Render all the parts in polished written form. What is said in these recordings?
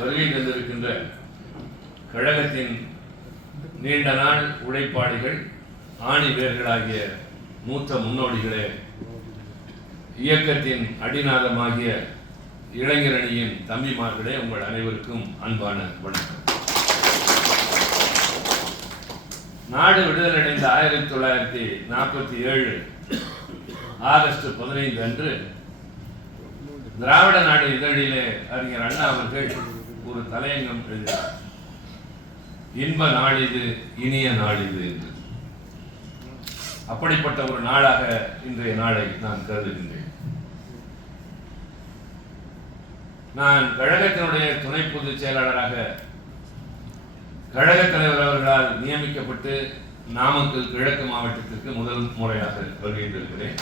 வருகை தந்திருக்கின்ற கழகத்தின் நீண்ட நாள் உழைப்பாளிகள், ஆணி வேர்களாகிய மூத்த முன்னோடிகளே, இயக்கத்தின் அடிநாதமாகிய இளைஞரணியின் தம்பிமார்களே, உங்கள் அனைவருக்கும் அன்பான வணக்கம். நாடு விடுதலடைந்த 1947 ஆகஸ்ட் 15 அன்று திராவிட நாடு இதழிலே அறிஞர் அண்ணா அவர்கள் ஒரு தலையங்கம் எழுதினார். இன்ப நாளிது, இனிய நாளிது என்று. அப்படிப்பட்ட ஒரு நாளாக இன்றைய நாளை நான் கருதுகின்றேன். நான் கழகத்தினுடைய துணை பொதுச் செயலாளராக கழகத் தலைவர் அவர்களால் நியமிக்கப்பட்டு நாமக்கல் கிழக்கு மாவட்டத்திற்கு முதல் முறையாக வருகின்றிருக்கிறேன்.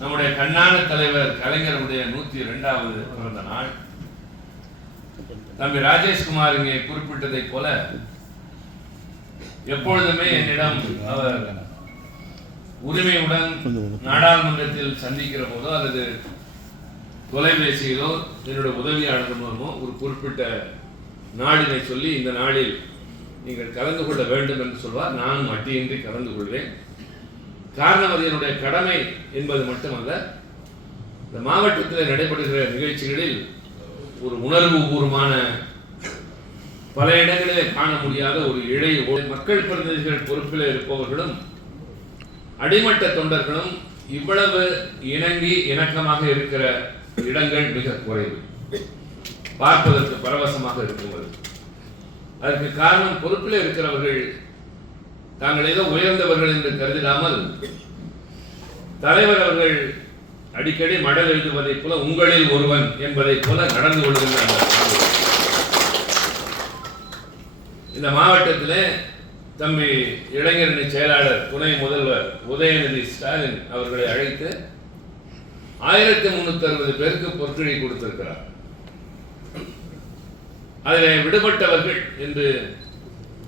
நம்முடைய கண்ணான தலைவர் கலைஞருடைய 102வது பிறந்த நாள். தம்பி ராஜேஷ்குமார் இங்கே குறிப்பிட்டதை போல எப்பொழுதுமே என்னிடம் அவர் உரிமையுடன் நாடாளுமன்றத்தில் சந்திக்கிற போதோ அல்லது தொலைபேசியிலோ என்னுடைய உதவியாளர்களுமோ ஒரு குறிப்பிட்ட நாளினை சொல்லி, இந்த நாளில் நீங்கள் கலந்து கொள்ள வேண்டும் என்று சொல்வார். நானும் அட்டியின்றி கலந்து கொள்வேன். காரணம், அது என்னுடைய கடமை என்பது மட்டுமல்ல, இந்த மாவட்டத்தில் நடைபெறுகிற நிகழ்ச்சிகளில் ஒரு உணர்வு பூர்வமான, பல இடங்களிலே காண முடியாத ஒரு மக்கள் பிரதிநிதிகள் பொறுப்பில் இருப்பவர்களும் அடிமட்ட தொண்டர்களும் இவ்வளவு இணங்கி இணக்கமாக இருக்கிற இடங்கள் மிக குறைவு. பார்ப்பதற்கு பரவசமாக இருக்குவது. அதற்கு காரணம், பொறுப்பில் இருக்கிறவர்கள் தாங்கள் ஏதோ உயர்ந்தவர்கள் என்று கருதிடாமல், தலைவர் அவர்கள் அடிக்கடி மடல் எழுதுவதைப் போல உங்களில் ஒருவன் என்பதைப் போல நடந்து கொள்கின்றனர். இந்த மாவட்டத்திலே தம்பி இளைஞரணி செயலாளர் துணை முதல்வர் உதயநிதி ஸ்டாலின் அவர்களை அழைத்து 1360 பேருக்கு பொற்கொழி கொடுத்திருக்கிறார். அதில் விடுபட்டவர்கள் என்று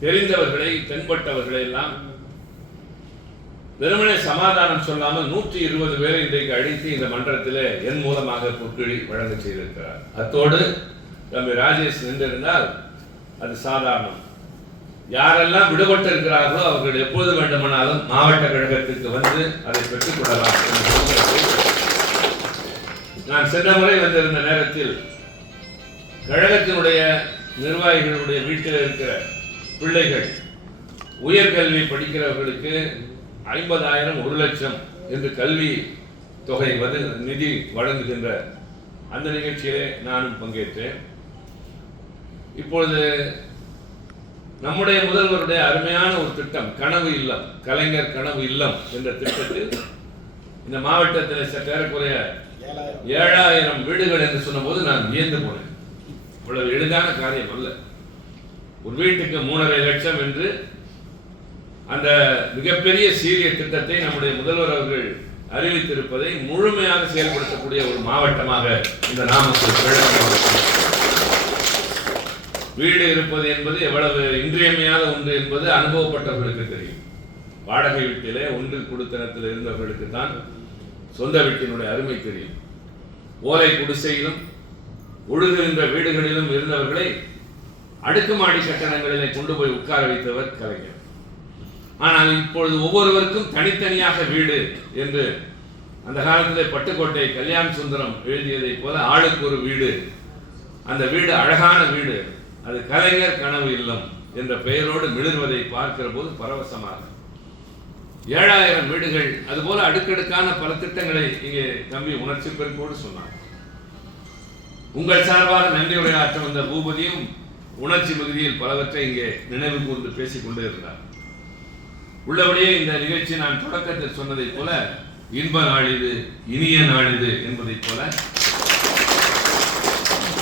தெரிந்தவர்களை, தென்பட்டவர்களை எல்லாம் வெறுமனே சமாதானம் சொல்லாமல் 120 பேரை இன்றைக்கு அழைத்து இந்த மன்றத்தில் என் மூலமாக பொற்கொழி வழங்க செய்திருக்கிறார். அத்தோடு தம்பி ராஜேஷ் நின்றிருந்தால் அது சாதாரணம். யாரெல்லாம் விடுபட்டு இருக்கிறார்களோ அவர்கள் எப்போது வேண்டுமானாலும் மாவட்ட கழகத்திற்கு வந்து அதை பெற்றுக் கொள்ளலாம். நான் சென்ற முறை வந்திருந்த நேரத்தில் கழகத்தினுடைய நிர்வாகிகளுடைய வீட்டில் இருக்கிற பிள்ளைகள் உயர்கல்வி படிக்கிறவர்களுக்கு 50,000, 1,00,000 என்று கல்வி தொகை நிதி வழங்குகின்ற அந்த நிகழ்ச்சியிலே நானும் பங்கேற்றேன். இப்பொழுது நம்முடைய முதல்வருடைய அருமையான ஒரு திட்டம், கனவு இல்லம், கலைஞர் கனவு இல்லம் என்ற திட்டத்தில் இந்த மாவட்டத்தில் சற்றேறக்குறைய 7,000 வீடுகள் என்று சொன்னபோது நான் வியந்து போனேன். இவ்வளவு எளிதான காரியம் அல்ல. ஒரு வீட்டுக்கு 3,50,000 லட்சம் என்று அந்த மிகப்பெரிய சீரிய திட்டத்தை நம்முடைய முதல்வர் அவர்கள் அறிவித்திருப்பதை முழுமையாக செயல்படுத்தக்கூடிய ஒரு மாவட்டமாக இந்த நாமக்கல் கிழக்கு மாவட்டம். வீடு இருப்பது என்பது எவ்வளவு இன்றியமையாத ஒன்று என்பது அனுபவப்பட்டவர்களுக்கு தெரியும். வாடகை வீட்டிலே ஒன்றில் குடித்தனத்தில் இருந்தவர்களுக்கு தான் சொந்த வீட்டினுடைய அருமை தெரியும். ஓலை குடிசையிலும் ஒழுகுகின்ற வீடுகளிலும் இருந்தவர்களை அடுக்குமாடி கட்டணங்களிலே கொண்டு போய் உட்கார வைத்தவர் கலைஞர். ஆனால் இப்பொழுது ஒவ்வொருவருக்கும் தனித்தனியாக வீடு என்று அந்த காலத்திலே பட்டுக்கோட்டை கல்யாண சுந்தரம் எழுதியதை போல ஆளுக்கு ஒரு வீடு. அந்த வீடு அழகான வீடு, அது கலைஞர் கனவு இல்லம் என்ற பெயரோடு மிளர்வதை பார்க்கிற போது பரவசமாக 7,000 வீடுகள், அதுபோல அடுக்கடுக்கான பல திட்டங்களை இங்கே தம்பி உணர்ச்சி பெருக்கோடு சொன்னார். உங்கள் சார்பாக நன்றி உரையாற்ற வந்த பூபதியும் உணர்ச்சி பகுதியில் பலவற்றை இங்கே நினைவு கூர்ந்து பேசிக் கொண்டே இருந்தார். உள்ளபடியே இந்த நிகழ்ச்சி நான் தொடக்கத்தில் சொன்னதை போல இன்ப நாளிது, இனிய நாளிது என்பதைப் போல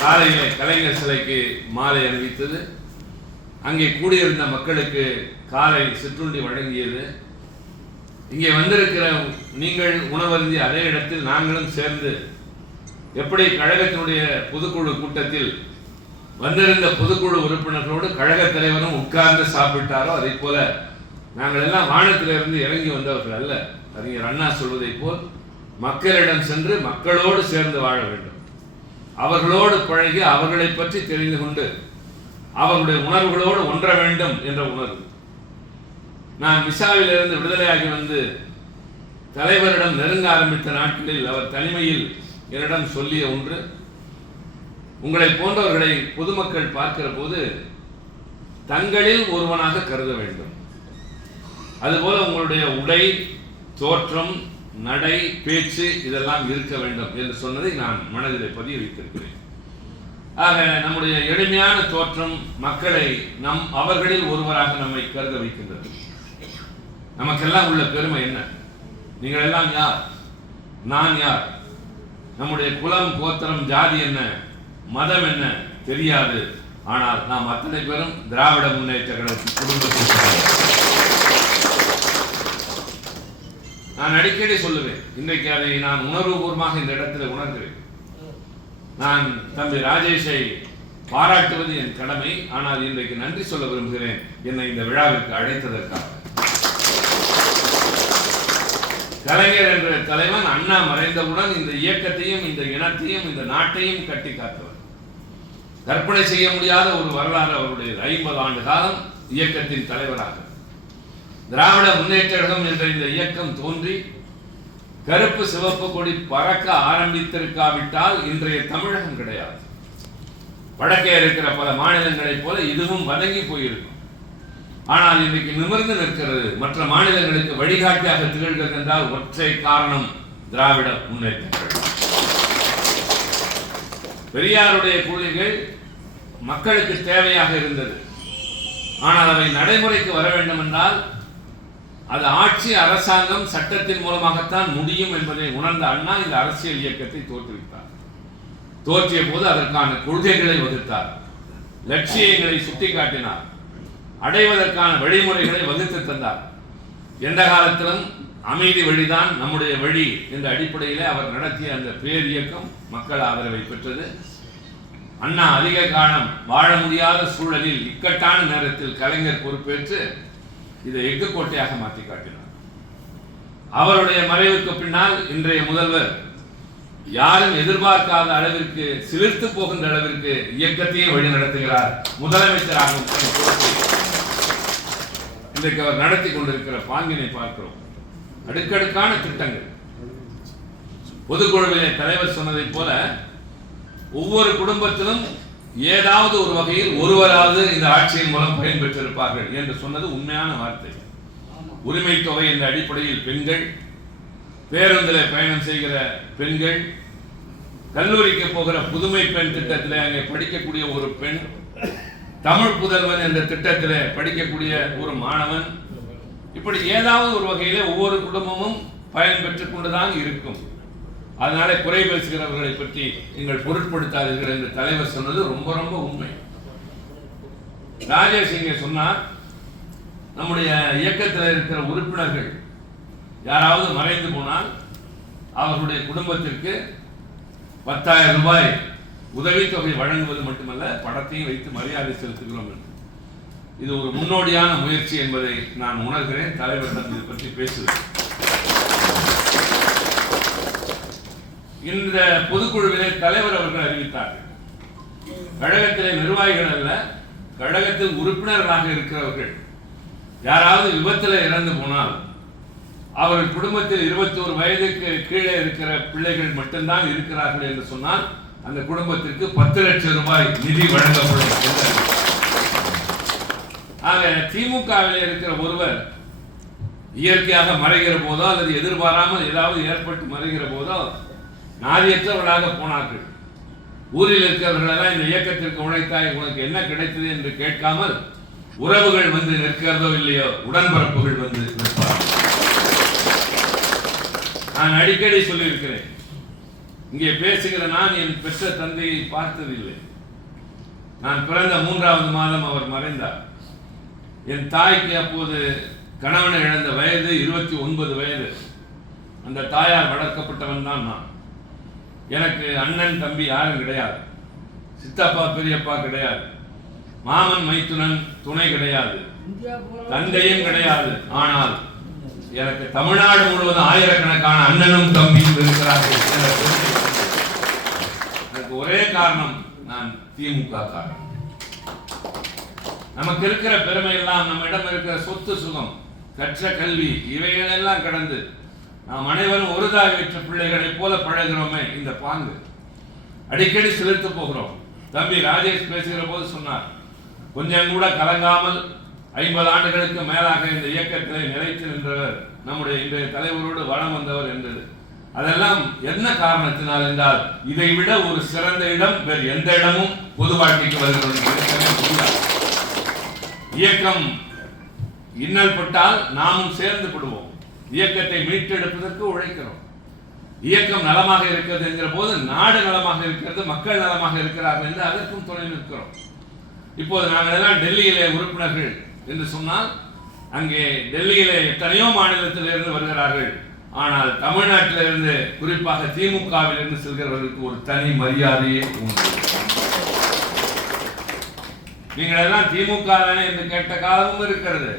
காலையிலே கலைஞர் சிலைக்கு மாலை அணிவித்தது, அங்கே கூடியிருந்த மக்களுக்கு காலை சிற்றுண்டி வழங்கியது, இங்கே வந்திருக்கிற நீங்கள் உணவருந்திய அதே இடத்தில் நாங்களும் சேர்ந்து எப்படி கழகத்தினுடைய பொதுக்குழு கூட்டத்தில் வந்திருந்த பொதுக்குழு உறுப்பினர்களோடு கழக தலைவரும் உட்கார்ந்து சாப்பிட்டாரோ அதை போல நாங்கள் எல்லாம் வானத்திலிருந்து இறங்கி வந்தவர்கள் அல்ல. அறிஞர் அண்ணா சொல்வதை போல் மக்களிடம் சென்று மக்களோடு சேர்ந்து வாழ வேண்டும். அவர்களோடு பழகி அவர்களை பற்றி தெரிந்து கொண்டு அவர்களுடைய உணர்வுகளோடு ஒன்ற வேண்டும் என்ற உணர்வு. நான் மிசாவிலிருந்து விடுதலையாகி வந்து தலைவரிடம் நெருங்க ஆரம்பித்த நாட்களில் அவர் தனிமையில் என்னிடம் சொல்லிய ஒன்று, உங்களை போன்றவர்களை பொதுமக்கள் பார்க்கிற போது தங்களில் ஒருவனாக கருத வேண்டும். அதுபோல உங்களுடைய உடை, தோற்றம், நடை, பேச்சு இதெல்லாம் இருக்க வேண்டும் என்று சொன்னதை நான் மனதிலே பதிய வைத்திருக்கிறேன். ஆக நம்முடைய எளிமையான தோற்றம் மக்களை அவர்களில் ஒருவராக நம்மை கருத வைக்கின்றது. நமக்கெல்லாம் உள்ள பெருமை என்ன? நீங்கள் எல்லாம் யார்? நான் யார்? நம்முடைய குலம், கோத்திரம், ஜாதி என்ன, மதம் என்ன தெரியாது. ஆனால் நாம் அத்தனை பேரும் திராவிட முன்னேற்ற கழகத்தின் குடும்பத்தில். நான் அடிக்கடி சொல்லுவேன், இன்றைக்கு அதை நான் உணர்வுபூர்வமாக இந்த இடத்துல உணர்கிறேன். நான் தம்பி ராஜேஷை பாராட்டுவது என் கடமை. ஆனால் இன்றைக்கு நன்றி சொல்ல விரும்புகிறேன், என்னை இந்த விழாவிற்கு அழைத்ததற்காக. கலைஞர் என்ற தலைவன் அண்ணா மறைந்தவுடன் இந்த இயக்கத்தையும், இந்த இனத்தையும், இந்த நாட்டையும் கட்டி காத்தவர். கற்பனை செய்ய முடியாத ஒரு வரலாறு அவருடைய 50 ஆண்டு காலம் இயக்கத்தின் தலைவராக. திராவிட முன்னேற்ற கழகம் என்ற இந்த இயக்கம் தோன்றி கருப்பு சிவப்பு கொடி பறக்க ஆரம்பித்திருக்காவிட்டால் இன்றைய தமிழகம் கிடையாது. வடக்கே இருக்கிற பல மாநிலங்களைப் போல இதுவும் வதங்கி போயிருக்கும். ஆனால் இன்றைக்கு நிமிர்ந்து நிற்கிறது, மற்ற மாநிலங்களுக்கு வழிகாட்டியாக திகழ்கிறது என்றால் ஒற்றை காரணம், திராவிட முன்னேற்ற கழகம். பெரியாருடைய கொள்கைகள் மக்களுக்கு தேவையாக இருந்தது. ஆனால் அவை நடைமுறைக்கு வர வேண்டும் என்றால் அது ஆட்சி, அரசாங்கம், சட்டத்தின் மூலமாகத்தான் முடியும் என்பதை உணர்ந்த அண்ணா இந்த அரசியல் இயக்கத்தை தோற்றுவித்தார். தோற்றிய போது அதற்கான கொள்கைகளை வகுத்தார், லட்சியங்களை சுட்டிக்காட்டினார், அடைவதற்கான வழிமுறைகளை வகுத்து தந்தார். எந்த காலத்திலும் அமைதி வழிதான் நம்முடைய வழி என்ற அடிப்படையிலே அவர் நடத்திய அந்த பேர் இயக்கம் மக்கள் ஆதரவை பெற்றது. அண்ணா அதிக காலம் வாழ முடியாத சூழலில் இக்கட்டான நேரத்தில் கலைஞர் பொறுப்பேற்று இதை எஃகுக்கோட்டையாக மாற்றி காட்டினார். அவருடைய மறைவுக்கு பின்னால் இன்றைய முதல்வர் யாரும் எதிர்பார்க்காத அளவிற்கு, சிலிர்த்து போகின்ற அளவிற்கு இயக்கத்தையே வழி நடத்துகிறார். முதலமைச்சராகும் இன்றைக்கு அவர் நடத்தி கொண்டிருக்கிற பாங்கினை பார்க்கிறோம். அடுக்கடுக்கான திட்டங்கள். பொதுக்குழுவிலே தலைவர் சொன்னதைப் போல ஒவ்வொரு குடும்பத்திலும் ஏதாவது ஒரு வகையில் ஒருவராவது இந்த ஆட்சியின் மூலம் பயன்பெற்றிருப்பார்கள் என்று சொன்னது உண்மையான வார்த்தை. உரிமை தொகை என்ற அடிப்படையில் பெண்கள், பேருந்தில் பயணம் செய்கிற பெண்கள், கல்லூரிக்கு போகிற புதுமை பெண் திட்டத்தில் அங்கே படிக்கக்கூடிய ஒரு பெண், தமிழ் புதல்வன் என்ற திட்டத்தில் படிக்கக்கூடிய ஒரு மாணவன், இப்படி ஏதாவது ஒரு வகையிலே ஒவ்வொரு குடும்பமும் பயன் பெற்றுக் கொண்டுதான் இருக்கும். அதனால குறை பேசுகிறவர்களை பற்றி நீங்கள் பொருட்படுத்தாதீர்கள் என்று தலைவர் சொன்னது ரொம்ப ரொம்ப உண்மை. ராஜேஷ் இங்கே சொன்னார், நம்முடைய இயக்கத்தில் இருக்கிற உறுப்பினர்கள் யாராவது மறைந்து போனால் அவர்களுடைய குடும்பத்திற்கு 10,000 ரூபாய் உதவித்தொகை வழங்குவது மட்டுமல்ல, படத்தையும் வைத்து மரியாதை செலுத்துகிறோம் என்று. இது ஒரு முன்னோடியான முயற்சி என்பதை நான் உணர்கிறேன். தலைவரிடம் இதை பற்றி பேசுகிறேன். இந்த பொதுக்குழுவிலே தலைவர் அவர்கள் அறிவித்தார்கள், கழகத்திலே நிர்வாகிகள் அல்ல, கழகத்தில் உறுப்பினர்களாக இருக்கிறவர்கள் யாராவது விபத்தில் இறந்து போனால் அவர்கள் குடும்பத்தில் 21 வயதுக்கு கீழே இருக்கிற பிள்ளைகள் மட்டும்தான் இருக்கிறார்கள் என்று சொன்னால் அந்த குடும்பத்திற்கு 10 லட்சம் ரூபாய் நிதி வழங்கப்படும். ஆக திமுகவில் இருக்கிற ஒருவர் இயற்கையாக மறைகிற போதோ அல்லது எதிர்பாராமல் ஏதாவது ஏற்பட்டு மறைகிற போதோ நாதியற்றவர்களாக போனார்கள். ஊரில் இருக்கிறவர்களெல்லாம் இந்த இயக்கத்திற்கு உழைத்தாய், உனக்கு என்ன கிடைத்தது என்று கேட்காமல் உறவுகள் வந்து நிற்கிறதோ இல்லையோ உடன்பிறப்புகள் வந்து நிற்பார்கள். நான் அடிக்கடி சொல்லியிருக்கிறேன், இங்கே பேசுகிற நான் என் பெற்ற தந்தையை பார்த்ததில்லை. நான் பிறந்த 3வது மாதம் அவர் மறைந்தார். என் தாய்க்கு அப்போது கணவனை இழந்த வயது 29 வயது. அந்த தாயார் வளர்க்கப்பட்டவன் தான் நான். எனக்கு அண்ணன் தம்பி யாரும் கிடையாது, சித்தப்பா பெரியப்பா கிடையாது, மாமன் மைத்துனன் துணை கிடையாது, தந்தையும் கிடையாது. ஆனால் எனக்கு தமிழ்நாடு முழுவதும் ஆயிரக்கணக்கான அண்ணனும் தம்பியும் இருக்கிறார்கள். எனக்கு ஒரே காரணம், நான் திமுக காரணம். நமக்கு இருக்கிற பெருமை எல்லாம், நம்மிடம் இருக்கிற சொத்து சுகம், கற்ற கல்வி, இவைகளெல்லாம் கடந்து நாம் அனைவரும் ஒரு தாய் பெற்ற பிள்ளைகளைப் போல பழகிறோமே, இந்த பாங்கு அடிக்கடி செலுத்து போகிறோம். தம்பி ராஜேஷ் பேசுகிற போது சொன்னார், கொஞ்சம் கூட கலங்காமல் 50 ஆண்டுகளுக்கு மேலாக இந்த இயக்கத்திலே நிலைத்து நின்றவர் நம்முடைய இன்றைய தலைவரோடு வளம் வந்தவர் என்றது. அதெல்லாம் என்ன காரணத்தினால் என்றால், இதை விட ஒரு சிறந்த இடம் வேறு எந்த இடமும் பொது வாழ்க்கைக்கு வருகிறது. இயக்கம் இன்னல் பட்டால் நாமும் சேர்ந்து விடுவோம். இயக்கத்தை மீட்டெடுப்பதற்கு உழைக்கிறோம். இயக்கம் நலமாக இருக்கிறது என்கிற போது நாடு நலமாக இருக்கிறது, மக்கள் நலமாக இருக்கிறார்கள் என்று அதற்கும் துணை நிற்கிறோம். இப்போது நாங்கள் எல்லாம் டெல்லியிலே உறுப்பினர்கள் என்று சொன்னால், அங்கே டெல்லியிலே எத்தனையோ மாநிலத்தில் இருந்து வருகிறார்கள். ஆனால் தமிழ்நாட்டில் இருந்து, குறிப்பாக திமுகவில் இருந்து செல்கிறவர்களுக்கு ஒரு தனி மரியாதையே உண்டு. நீங்கள் எல்லாம் திமுக தானே என்று கேட்ட காலமும் இருக்கிறது.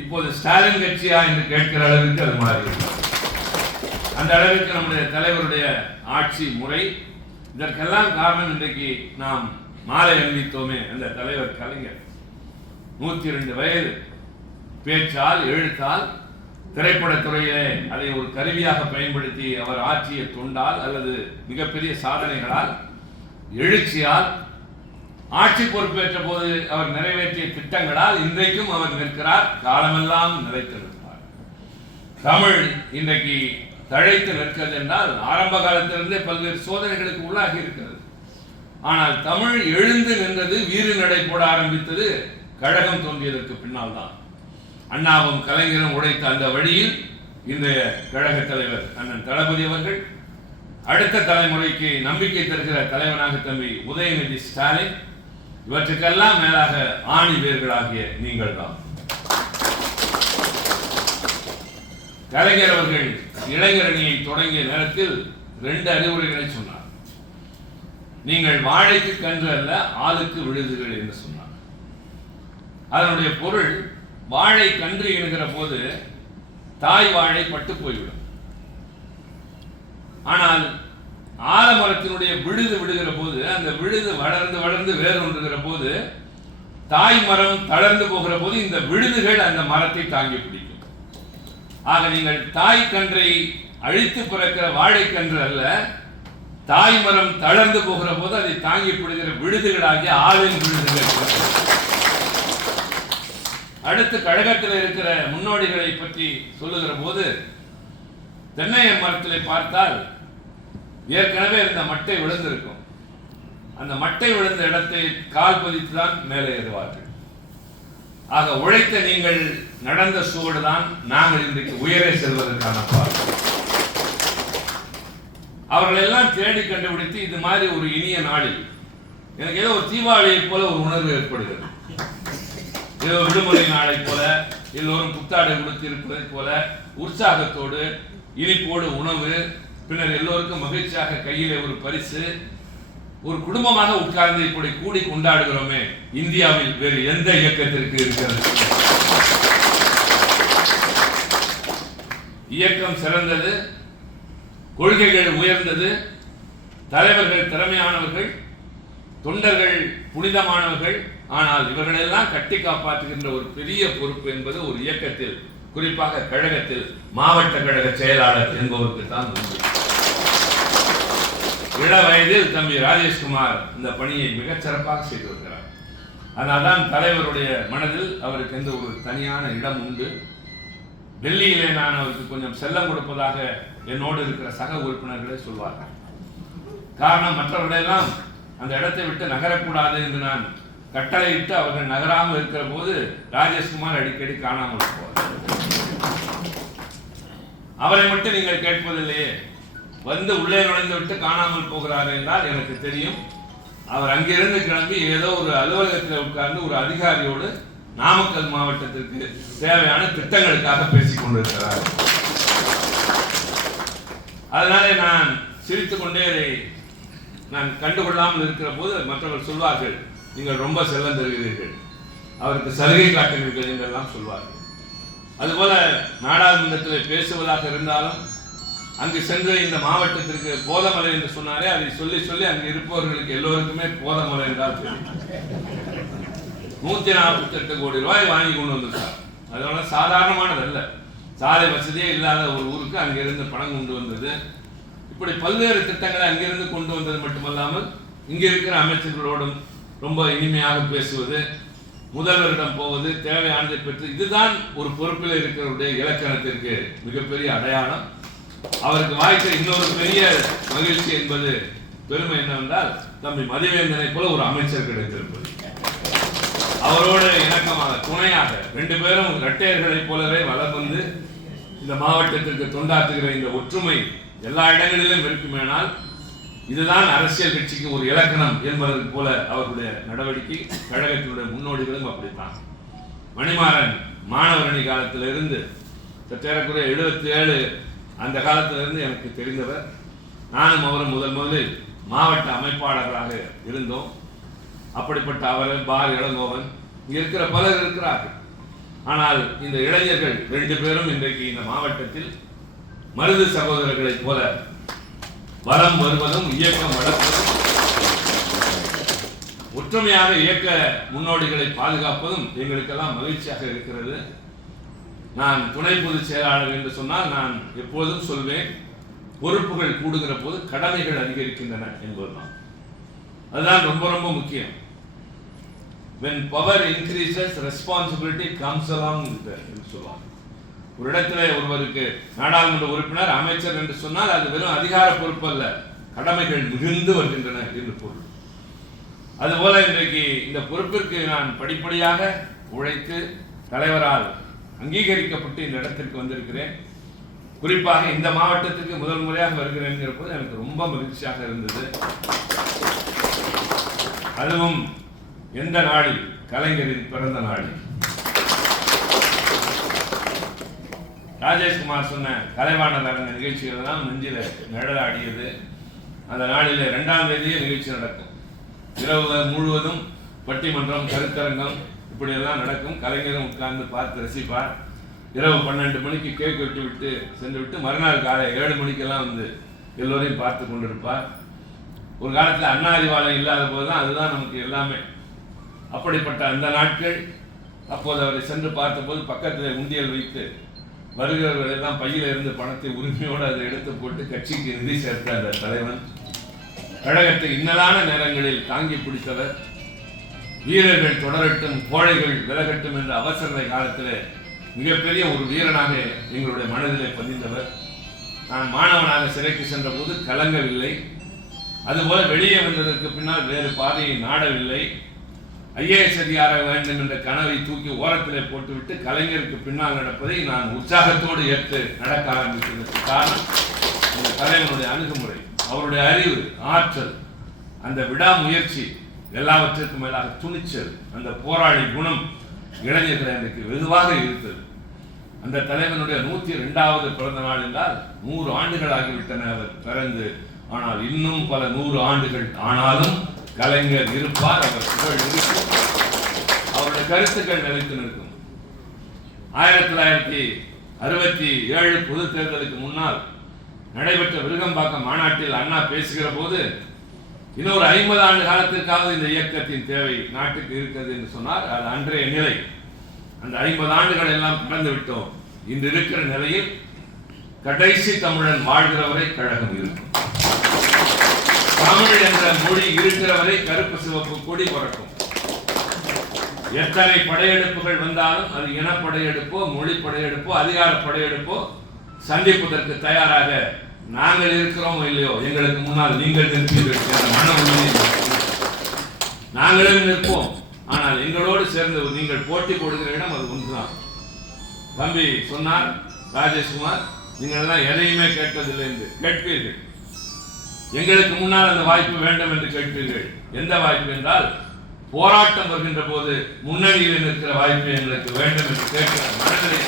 இப்போது ஸ்டாலின் கட்சியா என்று கேட்கிற அளவிற்கு அது மாறி, அந்த அளவிற்கு நம்முடைய தலைவருடைய ஆட்சி முறை. இதற்கெல்லாம் காரணம், இன்றைக்கு நாம் மாலை அணிவித்தோமே அந்த தலைவர் கலைஞர், 102 வயது, பேச்சால் எழுத்தால் திரைப்படத்துறையிலே அதை ஒரு கருவியாக பயன்படுத்தி அவர் ஆற்றிய தொண்டால் அல்லது மிகப்பெரிய சாதனைகளால், எழுச்சியால், ஆட்சி பொறுப்பேற்ற போது அவர் நிறைவேற்றிய திட்டங்களால் இன்றைக்கும் அவர் நிற்கிறார், காலமெல்லாம் நிலைத்திருக்கிறார். தமிழ் இன்றைக்கு தழைத்து நிற்கிறது என்றால் ஆரம்ப காலத்திலிருந்தே பல்வேறு சோதனைகளுக்கு உள்ளாகி இருக்கிறது. ஆனால் தமிழ் எழுந்து நின்றது, வீறு நடை போட ஆரம்பித்தது கழகம் தோன்றியதற்கு பின்னால் தான். அண்ணாவும் கலைஞரும் உடைத்த அந்த வழியில் இன்றைய கழக தலைவர் அண்ணன் தளபதி அவர்கள், அடுத்த தலைமுறைக்கு நம்பிக்கை தருகிற தலைவனாக தம்பி உதயநிதி ஸ்டாலின், இவற்றுக்கெல்லாம் மேலாக ஆணி வேர்களாகிய நீங்கள் தான். கலைஞர் அவர்கள் இளைஞர் அணியை தொடங்கிய நேரத்தில் 2 அறிவுரைகளை சொன்னார். நீங்கள் வாழைக்கு கன்று அல்ல, ஆளுக்கு விழுதுகள் என்று சொன்னார். அதனுடைய பொருள், வாழை கன்று என்கிற போது தாய் வாழை பட்டு போய்விடும். ஆனால் ஆலமரத்தினுடைய விழுது விடுகிற போது, அந்த விழுது வளர்ந்து வளர்ந்து வேரொன்றுகிற போது, தாய் மரம் தளர்ந்து போகிற போது இந்த விழுதுகள் அந்த மரத்தை தாங்கி பிடிக்கும். ஆக நீங்கள் தாய் கன்றை அழித்து பிறக்கிற வாழைக்கன்று அல்ல, தாய் மரம் தளர்ந்து போகிற போது அதை தாங்கி பிடிக்கிற விழுதுகளாகிய ஆளின் விழுதுகள். அடுத்து கழகத்தில் இருக்கிற முன்னோடிகளை பற்றி சொல்லுகிற போது, தென்னை மரத்திலே பார்த்தால் ஏற்கனவே இருந்த மட்டை விழுந்திருக்கும். அந்த மட்டை விழுந்த இடத்தை கால் பதித்துதான் மேலே ஏறுவார்கள். ஆக உழைத்த நீங்கள் நடந்த சூடுதான் நாங்கள் இன்றைக்கு உயரே செல்வதற்கான பாதை. அவர்கள் எல்லாம் தேடி கண்டுபிடித்து, இது மாதிரி ஒரு இனிய நாளில் எனக்கு ஏதோ ஒரு தீபாவளியை போல ஒரு உணர்வு ஏற்படுகிறது. ஏதோ விடுமுறை நாளை போல, எல்லோரும் புத்தாடை கொடுத்து இருப்பதை போல உற்சாகத்தோடு, இனிப்போடு உணவு, பின்னர் எல்லோருக்கும் மகிழ்ச்சியாக கையிலே ஒரு பரிசு, ஒரு குடும்பமாக உட்கார்ந்து இப்படி கூடி கொண்டாடுகிறோமே, இந்தியாவில் வேறு எந்த இயக்கத்திற்கு இருக்கிறது? இயக்கம் சிறந்தது, கொள்கைகள் உயர்ந்தது, தலைவர்கள் திறமையானவர்கள், தொண்டர்கள் புனிதமானவர்கள். ஆனால் இவர்களெல்லாம் கட்டி காப்பாற்றுகின்ற ஒரு பெரிய பொறுப்பு என்பது ஒரு இயக்கத்தில், குறிப்பாக கழகத்தில் மாவட்ட கழக செயலாளர் என்பவருக்கு தான் உண்டு. இள வயதில் தம்பி ராஜேஷ்குமார் இந்த பணியை மிகச் சிறப்பாக செய்திருக்கிறார். அதனால்தான் தலைவருடைய மனதில் அவருக்கு எந்த ஒரு தனியான இடம் உண்டு. டெல்லியிலே நான் அவருக்கு கொஞ்சம் செல்லம் கொடுப்பதாக என்னோடு இருக்கிற சக உறுப்பினர்களே சொல்வார்கள். காரணம், மற்றவர்களெல்லாம் அந்த இடத்தை விட்டு நகரக்கூடாது என்று நான் கட்டளையிட்டு அவர்கள் நகராமல் இருக்கிற போது ராஜேஷ்குமார் அடிக்கடி காணாமல் போவார். அவரை மட்டும் நீங்கள் கேட்பதில்லையே, வந்து உள்ளே நுழைந்து விட்டு காணாமல் போகிறார் என்றால் எனக்கு தெரியும். அவர் அங்கிருந்து கிளம்பி ஏதோ ஒரு அலுவலகத்தில் உட்கார்ந்து ஒரு அதிகாரியோடு நாமக்கல் மாவட்டத்திற்கு தேவையான திட்டங்களுக்காக பேசிக் கொண்டிருக்கிறார். அதனாலே நான் சிரித்துக் கொண்டே நான் கண்டுகொள்ளாமல் இருக்கிற போது மற்றவர்கள் சொல்வார்கள், நீங்கள் ரொம்ப செல்லம் தருகிறீர்கள், அவருக்கு சலுகை காட்டுகிறீர்கள் என்றெல்லாம் சொல்வார்கள். அதுபோல நாடாளுமன்றத்தில் பேசுவதாக இருந்தாலும், அங்கு சென்று இந்த மாவட்டத்திற்கு போதமலை என்று சொன்னாரே, அதை சொல்லி சொல்லி அங்கு இருப்பவர்களுக்கு எல்லோருக்குமே போதமலை என்றால் தெரியும். 148 கோடி ரூபாய் வாங்கி கொண்டு வந்திருக்கார். அதனால சாதாரணமானது அல்ல. சாலை வசதியே இல்லாத ஒரு ஊருக்கு அங்கிருந்து பணம் கொண்டு வந்தது. இப்படி பல்வேறு திட்டங்களை அங்கிருந்து கொண்டு வந்தது மட்டுமல்லாமல் இங்க இருக்கிற அமைச்சர்களோடும் ரொம்ப இனிமையாக பேசுவது, முதல்வரிடம் போவது, தேவையானதை பெற்று, இதுதான் ஒரு பொறுப்பில் இருக்கிறவருடைய இலக்கணத்திற்கு மிகப்பெரிய அடையாளம். அவருக்கு வாய்த்த இன்னொரு பெரிய மகிழ்ச்சி என்பது, பெருமை என்னவென்றால், தம்பி மதிவேந்தனை போல ஒரு அமைச்சர் கிடைத்திருப்பது. அவரோடு இணக்கமாக துணையாக 2 பேரும் இரட்டையர்களைப் போலவே வலம் வந்து இந்த மாவட்டத்திற்கு தொண்டாற்றுகிற இந்த ஒற்றுமை எல்லா இடங்களிலும் இருக்குமேனால், இதுதான் அரசியல் கட்சிக்கு ஒரு இலக்கணம் என்பதற்கு போல அவர்களுடைய நடவடிக்கை. கழகத்தினுடைய முன்னோடிகளும் அப்படித்தான். மணிமாறன் மாணவரணி காலத்திலிருந்து சற்றேறக்குறைய 77 அந்த காலத்திலிருந்து எனக்கு தெரிந்தவர். நானும் அவரும் முதலில் மாவட்ட அமைப்பாளர்களாக இருந்தோம். அப்படிப்பட்ட அவர், பார் இளங்கோவன், இங்க இருக்கிற பலர் இருக்கிறார்கள். ஆனால் இந்த இளைஞர்கள் 2 பேரும் இன்றைக்கு இந்த மாவட்டத்தில் மருது சகோதரர்களைப் போல வலம் வருவதும் இயக்கம் வளர்ப்பதும், ஒற்றுமையாக இயக்க முன்னோடிகளை பாதுகாப்பதும் எங்களுக்கெல்லாம் மகிழ்ச்சியாக இருக்கிறது. நான் துணை பொதுச் செயலாளர் என்று சொன்னால் நான் எப்போதும் சொல்வேன், பொறுப்புகள் கூடுகிற போது கடமைகள் அதிகரிக்கின்றன என்பதுதான். அதுதான் ரொம்ப ரொம்ப முக்கியம். When power increases, responsibility comes along with that என்று சொல்வாங்க. ஒரு இடத்துல ஒருவருக்கு நாடாளுமன்ற உறுப்பினர், அமைச்சர் என்று சொன்னால் அது வெறும் அதிகார பொறுப்பு அல்ல, கடமைகள் மிகுந்து வருகின்றன என்று பொருள். அதுபோல இன்றைக்கு இந்த பொறுப்பிற்கு நான் படிப்படியாக உழைத்து தலைவரால் அங்கீகரிக்கப்பட்டு இந்த இடத்திற்கு வந்திருக்கிறேன். குறிப்பாக இந்த மாவட்டத்திற்கு முதல் முறையாக வருகிறேன் என்கிற போது எனக்கு ரொம்ப மகிழ்ச்சியாக இருந்தது. அதுவும் எந்த நாளில்? கலைஞரின் பிறந்த நாளில். ராஜேஷ்குமார் சொன்ன கலைவாணர் அரங்க நிகழ்ச்சிகள் தான் நெஞ்சில நிழலாடியது. அந்த நாளில் 2ஆம் தேதியே நிகழ்ச்சி நடக்கும். இரவு முழுவதும் பட்டிமன்றம், கருத்தரங்கம் இப்படியெல்லாம் நடக்கும். கலைஞரும் உட்கார்ந்து பார்த்து ரசிப்பார். இரவு 12 மணிக்கு கேக் வெட்டி விட்டு சென்று விட்டு மறுநாள் காலை 7 மணிக்கெல்லாம் வந்து எல்லோரையும் பார்த்து கொண்டிருப்பார். ஒரு காலத்தில் அண்ணா அறிவாலயம் இல்லாத போதுதான் அதுதான் நமக்கு எல்லாமே. அப்படிப்பட்ட அந்த நாட்கள். அப்போது அவரை சென்று பார்த்தபோது பக்கத்தில் உண்டியல் வைத்து வருகிறவர்கள் எல்லாம் பையில இருந்து பணத்தை உரிமையோடு அதை எடுத்து போட்டு கட்சிக்கு நிதி சேர்த்த அந்த தலைவன், கழகத்தை இன்னலான நேரங்களில் தாங்கி பிடித்தவர், வீரர்கள் தொடரட்டும், கோழைகள் விலகட்டும் என்ற அவசர காலத்தில் மிகப்பெரிய ஒரு வீரனாக எங்களுடைய மனதிலே பதிந்தவர். நான் மாணவனாக சிறைக்கு சென்ற போது கலங்கவில்லை. அதுபோல வெளியே வந்ததற்கு பின்னால் வேறு பாதையை நாடவில்லை. IAS அதிகார வேண்டும் என்ற கனவை தூக்கி ஓரத்திலே போட்டுவிட்டு கலைஞருக்கு பின்னால் நடப்பதை நான் உற்சாகத்தோடு ஏற்று நடக்க ஆரம்பித்ததற்கு காரணம் அந்த தலைவனுடைய அணுகுமுறை, அவருடைய அறிவு, ஆற்றல், அந்த விடாமுயற்சி, எல்லாவற்றிற்கும் மேலாக துணிச்சல், அந்த போராளி குணம் இளைஞர்களை எனக்கு வெகுவாக இருந்தது. அந்த தலைவனுடைய 102வது பிறந்த நாள் என்றால் 100 ஆண்டுகள் ஆகிவிட்டன அவர் பிறந்து. ஆனால் இன்னும் பல 100 ஆண்டுகள் ஆனாலும் கலைஞர் இருப்பார், அவர் புகழ் இருக்கும், அவருடைய கருத்துக்கள் நிலைத்து நிற்கும். 1967 பொது தேர்தலுக்கு முன்னால் நடைபெற்ற விருகம்பாக்கம் மாநாட்டில் அண்ணா பேசுகிற போது, இன்னொரு 50 ஆண்டு காலத்திற்காக இந்த இயக்கத்தின் தேவை நாட்டுக்கு இருக்கிறது என்று சொன்னார். அது அன்றைய நிலை. அந்த 50 ஆண்டுகள் எல்லாம் கடந்து விட்டோம். இன்று இருக்கிற நிலையில் கடைசி தமிழன் வாழ்கிறவரை கழகம் இருக்கும். தமிழ் என்ற மொழி இருக்கிறவரை கருப்பு சிவப்பு கொடி பறக்கும். எத்தனை படையெடுப்புகள் வந்தாலும் அது இனப்படையெடுப்போ, மொழி படையெடுப்போ, அதிகார படையெடுப்போ சந்திப்பதற்கு தயாராக நாங்கள் இருக்கிறோமோ இல்லையோ, எங்களுக்கு முன்னால் நீங்கள் நிற்பீர்கள் மன உறுதி. நாங்களும் நிற்போம். ஆனால் எங்களோடு சேர்ந்து நீங்கள் போட்டி போடுகிற இடம் அது ஒன்றுதான். தம்பி சொன்னார் ராஜேஷ்குமார், நீங்கள் எல்லாம் எதையுமே கேட்பதில்லை என்று. கேட்பீர்கள். எங்களுக்கு முன்னால் அந்த வாய்ப்பு வேண்டும் என்று கேட்பீர்கள். எந்த வாய்ப்பு என்றால், போராட்டம் வருகின்ற போது முன்னணியில் நிற்கிற வாய்ப்பு எங்களுக்கு வேண்டும் என்று கேட்கிற மனநிலை.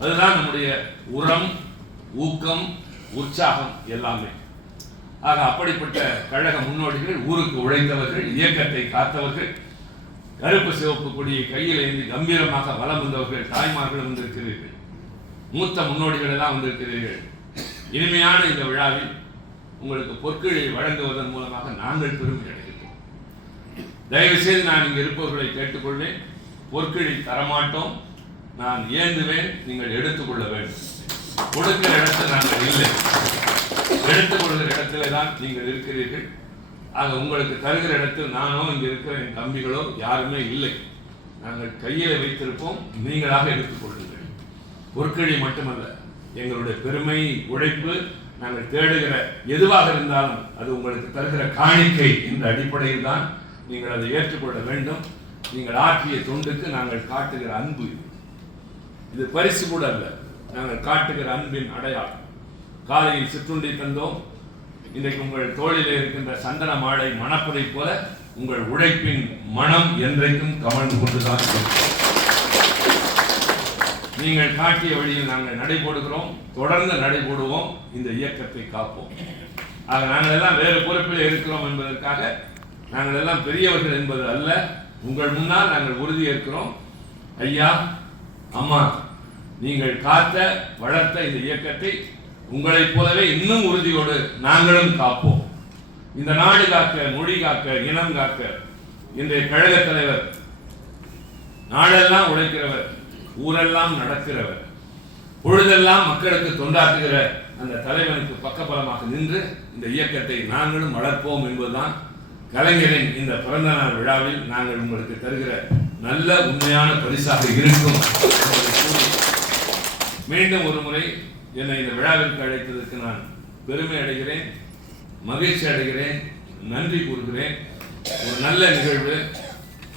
அதுதான் நம்முடைய உரம், ஊக்கம், உற்சாகம் எல்லாமே. ஆக அப்படிப்பட்ட கழக முன்னோடிகள், ஊருக்கு உழைத்தவர்கள், இயக்கத்தை காத்தவர்கள், கருப்பு சிவப்பு கொடியை கையில் ஏந்தி கம்பீரமாக வலம் வந்தவர்கள், தாய்மார்கள் வந்திருக்கிறீர்கள், மூத்த முன்னோடிகள் எல்லாம் வந்திருக்கிறீர்கள். இனிமையான இந்த விழாவில் உங்களுக்கு பொற்கிழி வழங்குவதன் மூலமாக நாங்கள் பெருமை அடைகிறோம். தயவு செய்து நான் இங்கு இருப்பவர்களை கேட்டுக்கொள்வேன், பொற்கிழி தரமாட்டோம், நான் ஏந்துவேன், நீங்கள் எடுத்துக்கொள்ள வேண்டும். கொடுக்கிற இடத்தில் நாங்கள் இல்லை, எடுத்துக்கொள்கிற இடத்துல தான் நீங்கள் இருக்கிறீர்கள். ஆக உங்களுக்கு தருகிற இடத்தில் நானோ இங்கே இருக்கிற என் தம்பிகளோ யாருமே இல்லை. நாங்கள் கையில் வைத்திருப்போம், நீங்களாக எடுத்துக்கொள்ளுங்கள். பொற்கிழி மட்டுமல்ல, எங்களுடைய பெருமை, உழைப்பு, நாங்கள் தேடுகிற எதுவாக இருந்தாலும் அது உங்களுக்கு தருகிற காணிக்கை என்ற அடிப்படையில் தான் நீங்கள் அதை ஏற்றுக்கொள்ள வேண்டும். நீங்கள் ஆற்றிய தொண்டுக்கு நாங்கள் காட்டுகிற அன்பு இது பரிசு கூட அல்ல, நாங்கள் காட்டுகிற அன்பின் அடையாளம். காலையில் சிற்றுண்டி தந்தோம், இன்றைக்கு உங்கள் தோளிலே இருக்கின்ற சந்தன மாலை மணப்பதை போல உங்கள் உழைப்பின் மனம் என்றைக்கும் கமழ்ந்து கொண்டுதான் இருக்கிறோம். நீங்கள் காட்டிய வழியில் நாங்கள் நடைபோடுகிறோம், தொடர்ந்து நடைபோடுவோம், இந்த இயக்கத்தை காப்போம். ஆக நாங்கள் எல்லாம் வேறு பொறுப்பில் இருக்கிறோம் என்பதற்காக நாங்கள் எல்லாம் பெரியவர்கள் என்பது அல்ல, உங்கள் முன்னால் நாங்கள் உறுதி ஏற்கிறோம். ஐயா, அம்மா, நீங்கள் காத்த வளர்த்த இந்த இயக்கத்தை உங்களைப் போலவே இன்னும் உறுதியோடு நாங்களும் காப்போம். இந்த நாடு காக்க, மொழி காக்க, இனம் காக்க இன்றைய கழக தலைவர் நாடெல்லாம் உழைக்கிறவர், ஊரெல்லாம் நடக்கிறவர், பொழுதெல்லாம் மக்களுக்கு தொண்டாற்றுகிற அந்த தலைவனுக்கு பக்கபலமாக நின்று இந்த இயக்கத்தை நாங்களும் வளர்ப்போம் என்பதுதான் கலைஞரின் இந்த பிறந்த நாள் விழாவில் நாங்கள் உங்களுக்கு தருகிற நல்ல உண்மையான பரிசாக இருக்கும். மீண்டும் ஒரு முறை என்னை இந்த விழாவிற்கு அழைத்ததற்கு நான் பெருமை அடைகிறேன், மகிழ்ச்சி அடைகிறேன், நன்றி கூறுகிறேன். ஒரு நல்ல நிகழ்வு,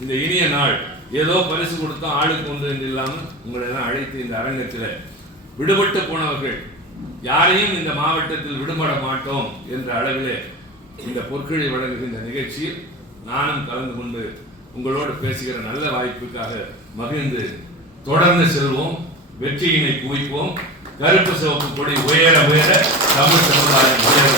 இந்த இனிய நாள். ஏதோ பரிசு கொடுத்தோம் ஆளுக்கு ஒன்று என்று இல்லாமல் உங்களை எல்லாம் அழைத்து இந்த அரங்கத்தில் விடுபட்டு போனவர்கள் யாரையும் இந்த மாவட்டத்தில் விடுபட மாட்டோம் என்ற அளவிலே இந்த பொற்கிழி வழங்குகின்ற நிகழ்ச்சியில் நானும் கலந்து கொண்டு உங்களோடு பேசுகிற நல்ல வாய்ப்புக்காக மகிழ்ந்து தொடர்ந்து செல்வோம், வெற்றியினை குவிப்போம். கருப்பு சிவப்பு கொடி உயர உயர தமிழ் சமுதாயம் உயர